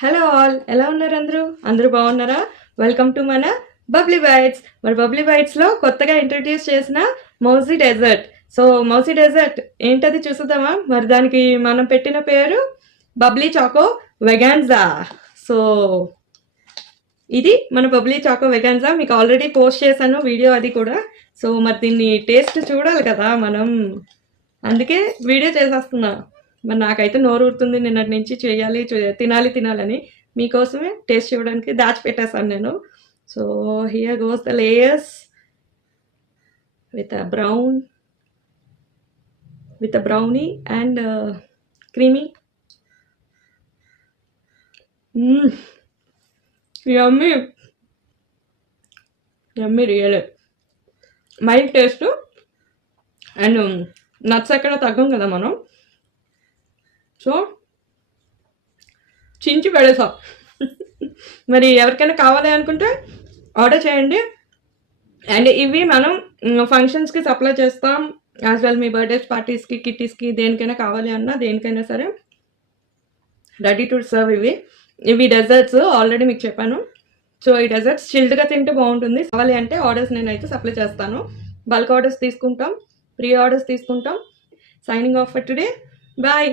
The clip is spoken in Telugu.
హలో ఆల్, ఎలా ఉన్నారు అందరూ? అందరూ బాగున్నారా? వెల్కమ్ టు మన బబ్లీ బైట్స్. మరి బబ్లీ బైట్స్లో కొత్తగా ఇంట్రడ్యూస్ చేసిన మౌజీ డెజర్ట్. సో మౌజీ డెజర్ట్ ఏంటది చూసుద్దామా? మరి దానికి మనం పెట్టిన పేరు బబ్లీ చాకో వెగాన్జా. సో ఇది మన బబ్లీ చాకో వెగాన్జా. మీకు ఆల్రెడీ పోస్ట్ చేశాను వీడియో అది కూడా. సో మరి దీన్ని టేస్ట్ చూడాలి కదా మనం, అందుకే వీడియో చేసేస్తున్నా. మరి నాకైతే నోరు ఊరుతుంది నిన్నటి నుంచి చేయాలి తినాలని. మీకోసమే టేస్ట్ చూడడానికి దాచిపెట్టేసాను నేను. So here goes the layers with brownie and creamy. Yummy yummy real mild taste. And nuts ఎక్కడ తగ్గం కదా మనం, సో చించి పెడేసా. మరి ఎవరికైనా కావాలి అనుకుంటే ఆర్డర్ చేయండి. అండ్ ఇవి మనం ఫంక్షన్స్కి సప్లై చేస్తాం, యాజ్ వెల్ మీ బర్త్డేస్, పార్టీస్కి, కిట్టీస్కి, దేనికైనా కావాలి అన్నా దేనికైనా సరే రెడీ టు సర్వ్. ఇవి డెజర్ట్స్ ఆల్రెడీ మీకు చెప్పాను. సో ఈ డెజర్ట్స్ చిల్డ్గా తింటే బాగుంటుంది. కావాలి అంటే ఆర్డర్స్ నేనైతే సప్లై చేస్తాను. బల్క్ ఆర్డర్స్ తీసుకుంటాం, ప్రీ ఆర్డర్స్ తీసుకుంటాం. Signing off for today, bye.